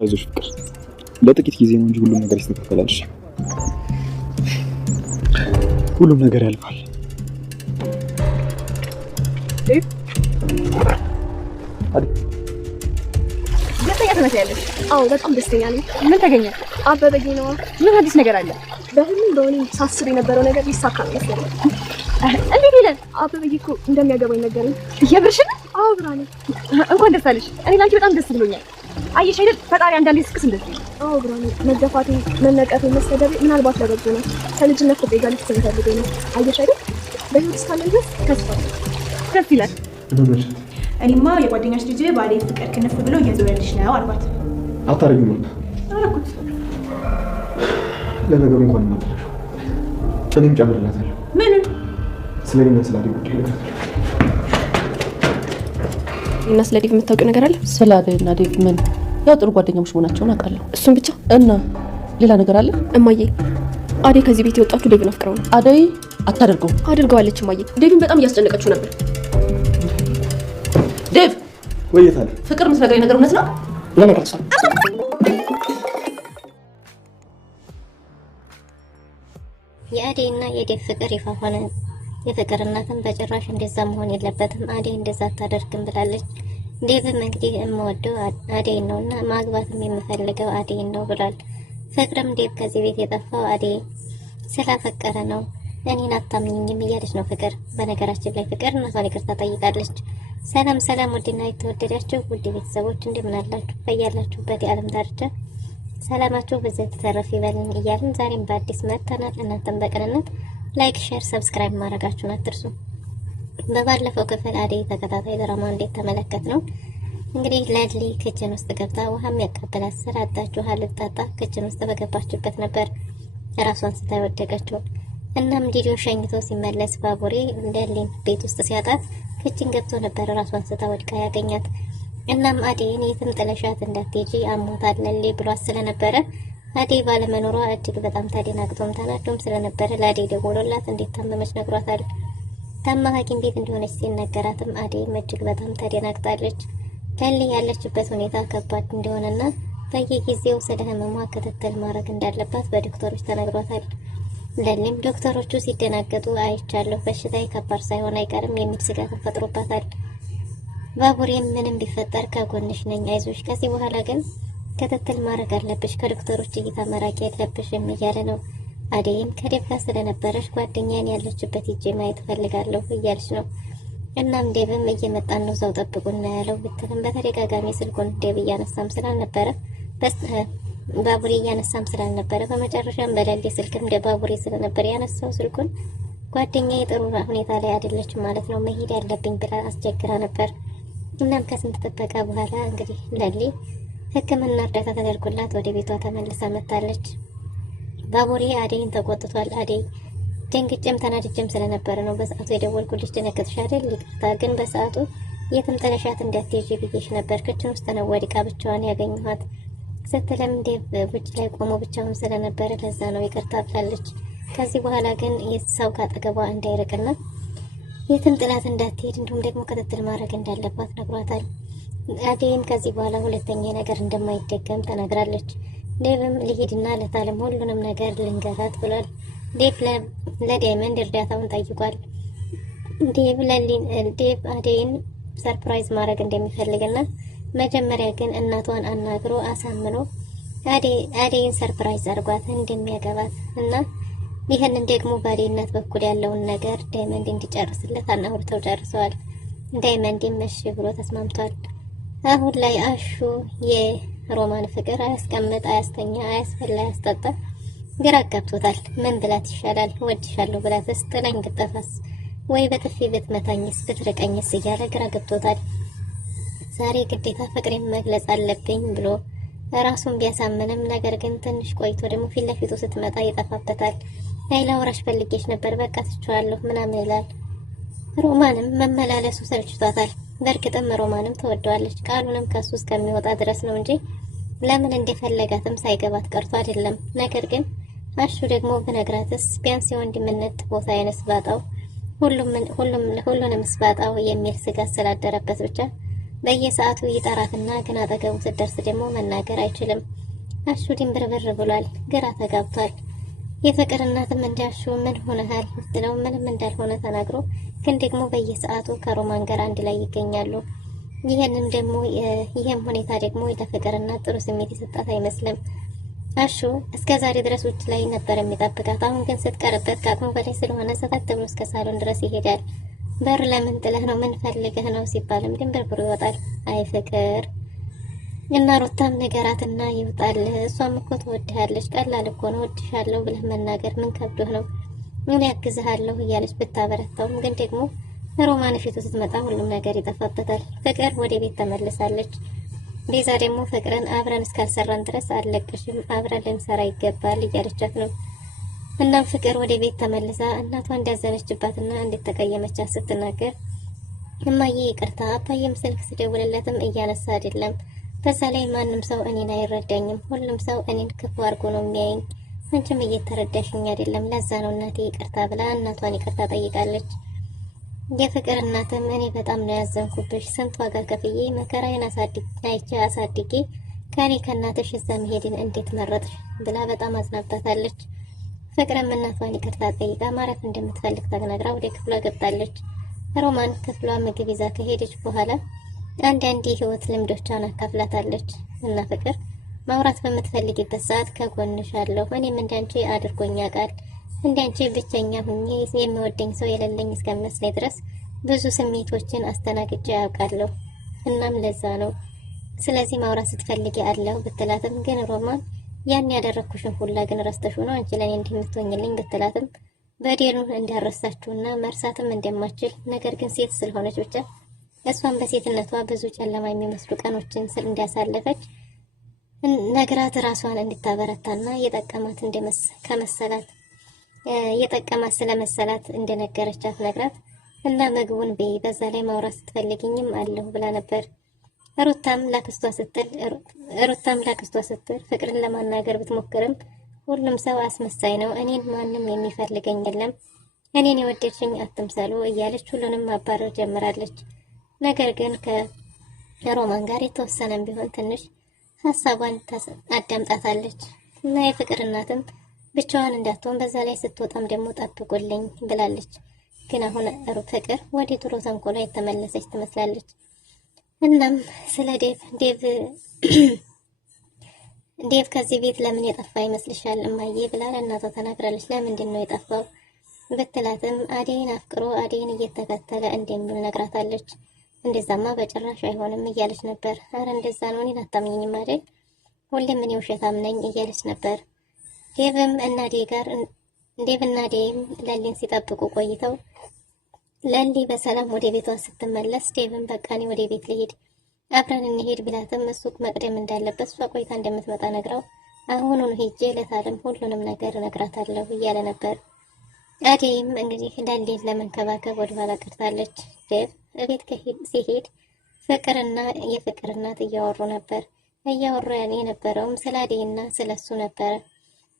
አይዞሽ ፍቅር፣ ለጥቂት ጊዜ ነው እንጂ ሁሉም ነገር ይስተካከላል። ሁሉም ነገር ያልፋል። ደስተኛ ትመስላለች። አዎ በጣም ደስተኛ ነኝ። ምን ተገኘ? አበበ ነው። ምን አዲስ ነገር አለ? በህልም እንደሆነ ሳስብ የነበረው ነገር ሊሳካ ነው መሰለኝ። እንዴት ይላል? አበበ እኮ እንደሚያገባኝ ነገረኝ። የብርሽን? አዎ ብራኔ፣ እንኳን ደስ አለሽ። እኔ ላንቺ በጣም ደስ ብሎኛል። አየሽ አይደል ፈጣሪ አንዳንዴ ስክስ እንደዚህ። አዎ ብራኔ፣ መገፋቴ፣ መነቀፌ፣ መሰደቤ ምናልባት ለበጎ ነው። ከልጅነት ፍቅሬ ጋር ልትፈልገኝ ነው። አየሽ አይደል በህይወት እስካለ ድረስ ተስፋ ደስ ይላል። እኔማ የጓደኛሽ ልጅ ባሌ ፍቅር ክንፍ ብሎ እየዞረልሽ ነው አልኳት። አታረጊም ነው አልኩት። ለነገሩ እንኳን ነው እኔም ጨምርላታለሁ። ምን? ስለኔና ስለ አደይ ጉዳይ ነገር እና ስለ ዴቭ የምታውቂው ነገር አለ? ስለ አደይና ዴቭ ምን? ያው ጥሩ ጓደኛሞች መሆናቸውን አውቃለሁ። እሱም ብቻ እና ሌላ ነገር አለ? እማዬ አደይ ከዚህ ቤት የወጣችው ዴቭን አፍቅረው ነው። አደይ አታደርገው። አድርገዋለች እማዬ። ዴቭን በጣም እያስጨነቀችው ነበር። ዴቭ ወይታለ ፍቅር የምትነግረኝ ነገር እውነት ነው? ለነገር ይችላል። የአደይና የዴቭ ፍቅር ይፋ ሆነ። የፍቅር እናትም በጭራሽ እንደዛ መሆን የለበትም አደይ እንደዛ አታደርግም ብላለች። ዴቭም እንግዲህ የምወደው አደይን ነውና ማግባትም የምፈልገው አደይን ነው ብሏል። ፍቅርም ዴቭ ከዚህ ቤት የጠፋው አደይ ስላፈቀረ ነው እኔን አታምኝም እያለች ነው ፍቅር። በነገራችን ላይ ፍቅር እናቷን ይቅርታ ጠይቃለች። ሰላም ሰላም፣ ውድና የተወደዳችሁ ውድ ቤተሰቦች እንደምን አላችሁ? በያላችሁበት የዓለም ዳርቻ ሰላማችሁ በዘት ተረፍ ይበልን እያልን ዛሬም በአዲስ መጥተናል። እናንተም በቅንነት ላይክ፣ ሼር፣ ሰብስክራይብ ማድረጋችሁን አትርሱ። በባለፈው ክፍል አደይ ተከታታይ ድራማ እንዴት ተመለከት ነው እንግዲህ ለሊ ክችን ውስጥ ገብታ ውሃ የሚያቀብላት ስላጣች ውሃ ልጣጣ ክችን ውስጥ በገባችበት ነበር ራሷን ስታ ወደቀችው። እናም ዲዲዮ ሸኝቶ ሲመለስ ባቡሬ ለሊን ቤት ውስጥ ሲያጣት ክችን ገብቶ ነበር ራሷን ስታ ወድቃ ያገኛት። እናም አደይን የትም ጥለሻት እንዳትሄጂ አሞታል ለሊ ብሏት ስለነበረ አደይ ባለመኖሯ እጅግ በጣም ተደናግጦም ተናዶም ስለነበረ ለአደይ ደውሎላት እንዴት ታመመች ነግሯታል። ታማ ሐኪም ቤት እንደሆነች ሲነገራትም አደይም እጅግ በጣም ተደናግጣለች። ለሊ ያለችበት ሁኔታ ከባድ እንደሆነና በየጊዜው ስለ ህመሟ ክትትል ማድረግ እንዳለባት በዶክተሮች ተነግሯታል። ለሊም ዶክተሮቹ ሲደናገጡ አይቻለሁ፣ በሽታዬ ከባድ ሳይሆን አይቀርም የሚል ስጋት ፈጥሮባታል። ባቡሬም ምንም ቢፈጠር ከጎንሽ ነኝ፣ አይዞሽ፣ ከዚህ በኋላ ግን ክትትል ማድረግ አለብሽ፣ ከዶክተሮች እይታ መራቅ የለብሽም እያለ ነው። አደይም ከዴቭ ጋር ስለነበረሽ ጓደኛዬን ያለችበት ሂጄ ማየት ፈልጋለሁ እያለች ነው። እናም ዴቭም እየመጣን ነው ሰው ጠብቁና ያለው ብትልም በተደጋጋሚ ስልኩን ዴቭ እያነሳም ስላልነበረ ባቡሬ እያነሳም ስላልነበረ በመጨረሻም በለሊ ስልክም ባቡሬ ስለነበር ያነሳው ስልኩን ጓደኛዬ ጥሩ ሁኔታ ላይ አይደለችም ማለት ነው መሄድ ያለብኝ ብላ አስቸግራ ነበር። እናም ከስንት ጥበቃ በኋላ እንግዲህ ለሊ ሕክምና እርዳታ ተደርጎላት ወደ ቤቷ ተመልሳ መጣለች። ባቡሬ አደይን ተቆጥቷል። አደይ ደንግጬም ተናድጄም ስለነበረ ነው በሰዓቱ የደወልኩልሽ፣ ደነገጥሽ አይደል? ይቅርታ፣ ግን በሰዓቱ የትም ጥለሻት እንዳትሄጂ ብዬሽ ነበር። ክችን ውስጥ ነው ወድቃ ብቻዋን ያገኘኋት ስትለም ዴቭ ውጭ ላይ ቆሞ ብቻውን ስለነበረ ለዛ ነው ይቅርታ ብላለች። ከዚህ በኋላ ግን የሰው ካጠገቧ እንዳይርቅና የትም ጥላት እንዳትሄድ እንዲሁም ደግሞ ክትትል ማድረግ እንዳለባት ነግሯታል። አደይም ከዚህ በኋላ ሁለተኛ ነገር እንደማይደገም ተናግራለች። ዴቭም ልሂድና ለታለም ሁሉንም ነገር ልንገራት ብሏል። ዴቭ ለዳይመንድ እርዳታውን ጠይቋል። ዴቭ አደይን ሰርፕራይዝ ማድረግ እንደሚፈልግና መጀመሪያ ግን እናቷን አናግሮ አሳምኖ አደይን ሰርፕራይዝ አድርጓት እንደሚያገባት እና ይህንን ደግሞ በአደይነት በኩል ያለውን ነገር ዳይመንድ እንዲጨርስለት አናውርተው ጨርሰዋል። ዳይመንድም እሺ ብሎ ተስማምቷል። አሁን ላይ አሹ የሮማን ፍቅር አያስቀምጥ፣ አያስተኛ፣ አያስበላ፣ አያስጠጣ ግራ ገብቶታል። ምን ብላት ይሻላል? ወድሻለሁ ብላትስ ጥላኝ ብትጠፋስ? ወይ በጥፊ ብትመታኝስ? ብትርቀኝስ? እያለ ግራ ገብቶታል። ዛሬ ግዴታ ፍቅሬን መግለጽ አለብኝ ብሎ ራሱን ቢያሳምንም ነገር ግን ትንሽ ቆይቶ ደግሞ ፊት ለፊቱ ስትመጣ ይጠፋበታል። አይ ላውራሽ ፈልጌሽ ነበር፣ በቃ ትችዋለሁ ምናምን ይላል። ሮማንም መመላለሱ ሰልችቷታል። በእርግጥም ሮማንም ተወደዋለች። ቃሉንም ከሱ እስከሚወጣ ድረስ ነው እንጂ ለምን እንደፈለጋትም ሳይገባት ቀርቶ አይደለም። ነገር ግን አሹ ደግሞ በነግራትስ ቢያንስ የወንድምነት ቦታ አይነስ ባጣው ሁሉንም ስባጣው የሚል ስጋት ስላደረበት ብቻ በየሰዓቱ ይጠራትና ግን አጠገቡ ስትደርስ ደግሞ መናገር አይችልም። አሹ ድንብርብር ብሏል፣ ግራ ተጋብቷል። የፍቅር እናትም እንዳሹ ምን ሆነሃል ብትለው ምንም እንዳልሆነ ተናግሮ ግን ደግሞ በየሰዓቱ ከሮማን ጋር አንድ ላይ ይገኛሉ። ይህም ሁኔታ ደግሞ ለፍቅር እናት ጥሩ ስሜት የሰጣት አይመስልም። አሹ እስከ ዛሬ ድረስ ውጭ ላይ ነበር የሚጠብቃት። አሁን ግን ስትቀርበት ከአቅሙ በላይ ስለሆነ ሰተት ብሎ እስከ ሳሎን ድረስ ይሄዳል። በር ለምን ጥለህ ነው? ምን ፈልገህ ነው ሲባልም ድንብርብሩ ይወጣል። አይ ፍቅር እና ሩታም ነገራትና ይውጣል። እሷም እኮ ትወድሃለች፣ ቀላል እኮ ነው፣ ወድሻለሁ ብለህ መናገር ምን ከብዶህ ነው? ምን ያግዝሃለሁ እያለች ብታበረታውም ግን ደግሞ ሮማን ፊቱ ስትመጣ ሁሉም ነገር ይጠፋበታል። ፍቅር ወደ ቤት ተመልሳለች። ቤዛ ደግሞ ፍቅርን አብረን እስካልሰራን ድረስ አልለቅሽም፣ አብረን ልንሰራ ይገባል እያለቻት ነው። እናም ፍቅር ወደ ቤት ተመልሳ እናቷ እንዳዘነችባትና እንድትቀየመቻት ስትናገር እማዬ ይቅርታ፣ አባዬም ስልክ ስደውልለትም እያነሳ አይደለም። በዛ ላይ ማንም ሰው እኔን አይረዳኝም፣ ሁሉም ሰው እኔን ክፉ አድርጎ ነው የሚያየኝ። አንቺም እየተረዳሽኝ አይደለም፣ ለዛ ነው እናቴ ይቅርታ ብላ እናቷን ይቅርታ ጠይቃለች። የፍቅር እናትም እኔ በጣም ነው ያዘንኩብሽ፣ ስንት ዋጋ ከፍዬ መከራዬን አሳድጌ ከኔ ከእናትሽ እዛ መሄድን እንዴት መረጥሽ ብላ በጣም አዝናባታለች። ፍቅርም እናቷን ይቅርታ ጠይቃ ማረፍ እንደምትፈልግ ተነግራ ወደ ክፍሏ ገብታለች። ሮማን ክፍሏ ምግብ ይዛ ከሄደች በኋላ አንዳንድ የህይወት ልምዶቿን አካፍላታለች እና ፍቅር ማውራት በምትፈልጊበት ሰዓት ከጎንሽ አለሁ፣ እኔም እንዳንቺ አድርጎኝ ያውቃል። እንዳንቺ ብቸኛ ሁኜ የሚወደኝ ሰው የሌለኝ እስከሚመስለኝ ድረስ ብዙ ስሜቶችን አስተናግጄ ያውቃለሁ። እናም ለዛ ነው ስለዚህ ማውራት ስትፈልጊ አለሁ ብትላትም ግን ሮማን ያን ያደረኩሽን ሁላ ግን ረስተሽው ነው አንቺ ለኔ እንድትሆኝልኝ ብትላትም በደሉን እንዳረሳችውና መርሳትም እንደማችል ነገር ግን ሴት ስለሆነች ብቻ እሷን በሴትነቷ ብዙ ጨለማ የሚመስሉ ቀኖችን እንዳሳለፈች ነግራት ራሷን እንድታበረታና የጠቀማት ስለመሰላት እንደነገረቻት ነግራት እና ምግቡን በይ በዛ ላይ ማውራት ስትፈልግኝም አለሁ ብላ ነበር። ሩታም ላክስቷ ስትል ፍቅርን ለማናገር ብትሞክርም ሁሉም ሰው አስመሳይ ነው፣ እኔን ማንም የሚፈልገኝ የለም፣ እኔን የወደድሽኝ አትምሰሉ እያለች ሁሉንም ማባረር ጀምራለች። ነገር ግን ከሮማን ጋር የተወሰነም ቢሆን ትንሽ ሀሳቧን አዳምጣታለች እና የፍቅር እናትም ብቻዋን እንዳትሆን በዛ ላይ ስትወጣም ደግሞ ጠብቁልኝ ብላለች። ግን አሁን ፍቅር ወደ ድሮ ተንኮሏ የተመለሰች ትመስላለች። እናም ስለ ዴቭ ከዚህ ቤት ለምን የጠፋ ይመስልሻል እማዬ ብላ ለእናቷ ተናግራለች። ለምንድን ነው የጠፋው ብትላትም አዴን አፍቅሮ አዴን እየተከተለ እንደሚል ነግራታለች። እንደዛማ በጭራሽ አይሆንም እያለች ነበር። አረ እንደዛ ነው፣ እኔን አታምኝኝም አይደል? ሁሌም እኔ ውሸታም ነኝ እያለች ነበር። ዴቭና ዴም ለሊን ሲጠብቁ ቆይተው ለሊ በሰላም ወደ ቤቷ ስትመለስ ዴቭን በቃ እኔ ወደ ቤት ልሄድ አብረን እንሄድ ቢላትም ሱቅ መቅደም እንዳለበት እሷ ቆይታ እንደምትመጣ ነግራው አሁኑኑ ሄጄ ለታለም ሁሉንም ነገር እነግራታለሁ እያለ ነበር። አዴይም እንግዲህ ለሊን ለመንከባከብ ወደኋላ ቀርታለች። ዴቭ እቤት ሲሄድ ፍቅርና የፍቅር እናት እያወሩ ነበር። እያወሩ የነበረውም ስለ አዴይና ስለሱ ነበረ።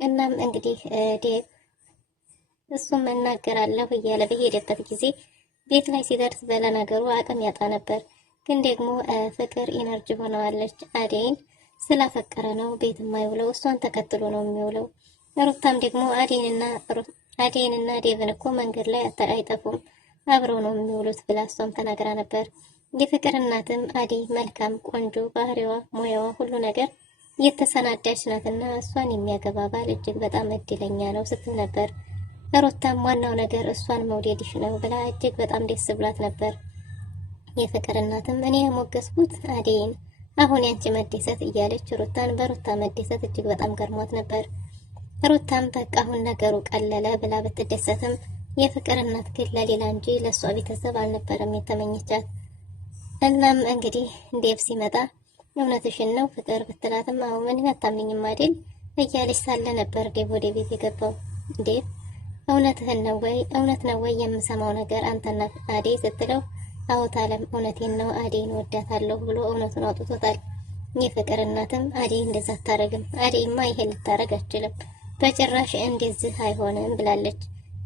እናም እንግዲህ ዴቭ እሱም እናገራለሁ እያለ በሄደበት ጊዜ ቤት ላይ ሲደርስ በለነገሩ አቅም ያጣ ነበር። ግን ደግሞ ፍቅር ኢነርጂ ሆነዋለች። አዴይን ስላፈቀረ ነው ቤት የማይውለው፣ እሷን ተከትሎ ነው የሚውለው። ሩታም ደግሞ አዴይንና ዴቭን እኮ መንገድ ላይ አይጠፉም አብረው ነው የሚውሉት ብላ እሷም ተናግራ ነበር። የፍቅር እናትም አዴይ መልካም፣ ቆንጆ፣ ባህሪዋ፣ ሙያዋ፣ ሁሉ ነገር የተሰናዳች ናትና እሷን የሚያገባ ባል እጅግ በጣም እድለኛ ነው ስትል ነበር። ሩታም ዋናው ነገር እሷን መውደድሽ ነው ብላ እጅግ በጣም ደስ ብላት ነበር። የፍቅር እናትም እኔ የሞገስኩት አዴይን አሁን ያንቺ መደሰት እያለች ሩታን በሩታ መደሰት እጅግ በጣም ገርሟት ነበር። ሩታም በቃ አሁን ነገሩ ቀለለ ብላ ብትደሰትም የፍቅር እናት ግን ለሌላ እንጂ ለእሷ ቤተሰብ አልነበረም የተመኘቻት። እናም እንግዲህ ዴቭ ሲመጣ እውነትሽን ነው ፍቅር ብትላትም አሁን ምን አታምኝም አይደል እያለች ሳለ ነበር ዴቭ ወደ ቤት የገባው። ዴቭ እውነትህን ነው ወይ? እውነት ነው ወይ የምሰማው ነገር አንተና አዴይ ስትለው አዎ ታለም እውነቴን ነው አዴይን ወዳታለሁ ብሎ እውነቱን አውጥቶታል። የፍቅር እናትም አዴይ እንደዛ አታረግም፣ አዴይማ ይሄን ልታረግ አትችልም፣ በጭራሽ እንደዚህ አይሆንም ብላለች።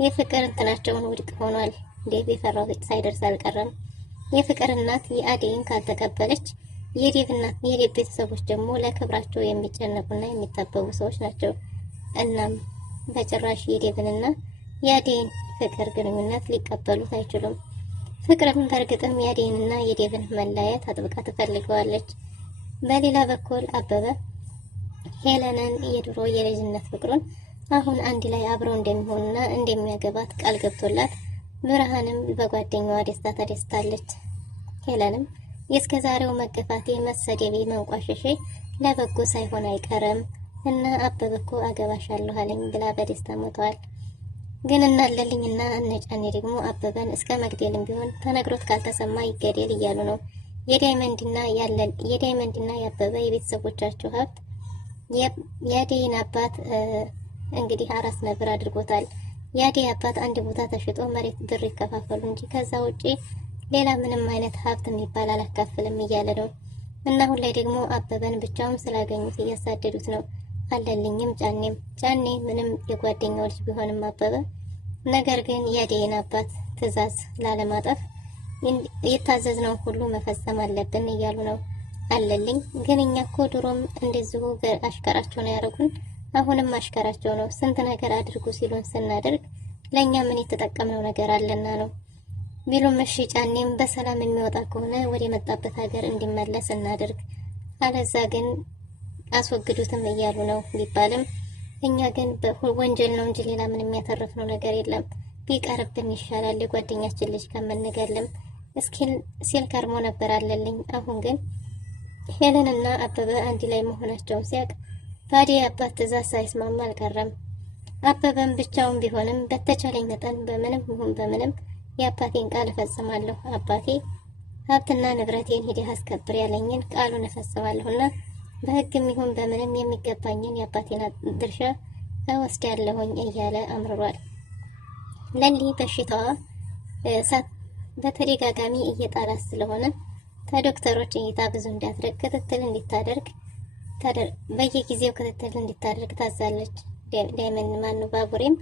የፍቅር እንትናቸውን ውድቅ ሆኗል። ዴቭ የፈራው ሳይደርስ አልቀረም። የፍቅር እናት የአደይን ካልተቀበለች የዴቭ ቤተሰቦች ደግሞ ለክብራቸው የሚጨነቁና የሚጠበቡ ሰዎች ናቸው። እናም በጭራሽ የዴቭንና የአደይን ፍቅር ግንኙነት ሊቀበሉት አይችሉም። ፍቅርም በእርግጥም የአደይንና የዴቭን መለያየት አጥብቃ ትፈልገዋለች። በሌላ በኩል አበበ ሄለንን የድሮ የልጅነት ፍቅሩን አሁን አንድ ላይ አብረው እንደሚሆኑና እንደሚያገባት ቃል ገብቶላት ብርሃንም በጓደኛዋ ደስታ ተደስታለች። ሄለንም የእስከ ዛሬው መገፋቴ፣ መሰደቤ፣ መንቋሸሼ ለበጎ ሳይሆን አይቀርም እና አበበ እኮ አገባሻለሁ አለኝ ብላ በደስታ ሞተዋል። ግን እናለልኝና እነጫኔ ደግሞ አበበን እስከ መግደልም ቢሆን ተነግሮት ካልተሰማ ይገደል እያሉ ነው። የዳይመንድና የአበበ የቤተሰቦቻቸው ሀብት የአደይን አባት እንግዲህ አራስ ነብር አድርጎታል። የአደይ አባት አንድ ቦታ ተሽጦ መሬት ብር ይከፋፈሉ እንጂ ከዛ ውጪ ሌላ ምንም አይነት ሀብት የሚባል አላካፍልም እያለ ነው። እና አሁን ላይ ደግሞ አበበን ብቻውን ስላገኙት እያሳደዱት ነው። አለልኝም ጫኔ ምንም የጓደኛው ልጅ ቢሆንም አበበ ነገር ግን የአደይን አባት ትዕዛዝ ላለማጠፍ የታዘዝነው ሁሉ መፈጸም አለብን እያሉ ነው። አለልኝ ግን እኛ እኮ ድሮም እንደዚሁ አሽከራቸው ነው ያደረጉን፣ አሁንም አሽከራቸው ነው። ስንት ነገር አድርጉ ሲሉን ስናደርግ ለእኛ ምን የተጠቀምነው ነገር አለና ነው ቢሉም እሺ ጫኔም በሰላም የሚወጣ ከሆነ ወደ መጣበት ሀገር እንዲመለስ እናደርግ፣ አለዛ ግን አስወግዱትም እያሉ ነው ቢባልም እኛ ግን ወንጀል ነው እንጂ ሌላ ምን የሚያተርፍነው ነገር የለም፣ ቢቀርብን ይሻላል የጓደኛችን ልጅ ከምንገልም ሲል ከርሞ ነበር አለልኝ። አሁን ግን ሄለንና አበበ አንድ ላይ መሆናቸውን ሲያቅ በአደይ አባት ትዕዛዝ ሳይስማማ አልቀረም። አበበም ብቻውን ቢሆንም በተቻለኝ መጠን በምንም ይሁን በምንም የአባቴን ቃል እፈጽማለሁ፣ አባቴ ሀብትና ንብረቴን ሂደህ አስከብር ያለኝን ቃሉን እፈጽማለሁና በሕግም ይሁን በምንም የሚገባኝን የአባቴን ድርሻ እወስዳለሁኝ እያለ አምርሯል። ለሊ በሽታዋ በተደጋጋሚ እየጣላት ስለሆነ ከዶክተሮች እይታ ብዙ እንዳትርቅ ክትትል እንዲታደርግ በየጊዜው ክትትል እንዲታደርግ ታዛለች። ዳይመንድ ማኑ ባቡሬም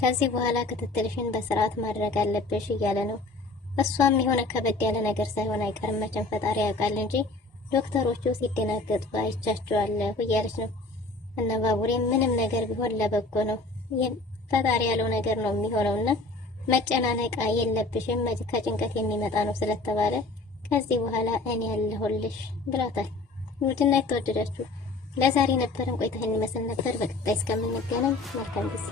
ከዚህ በኋላ ክትትልሽን በስርዓት ማድረግ አለብሽ እያለ ነው። እሷም የሆነ ከበድ ያለ ነገር ሳይሆን አይቀርም መቼም ፈጣሪ ያውቃል እንጂ ዶክተሮቹ ሲደናገጡ አይቻቸዋለሁ እያለች ነው። እና ባቡሬም ምንም ነገር ቢሆን ለበጎ ነው፣ ፈጣሪ ያለው ነገር ነው የሚሆነውና መጨናነቅ የለብሽም ከጭንቀት የሚመጣ ነው ስለተባለ ከዚህ በኋላ እኔ ያለሁልሽ ብሏታል። ውድና የተወደዳችሁ ለዛሬ ነበረን ቆይታ ይመስል ነበር። በቀጣይ እስከምንገናኝ መልካም ጊዜ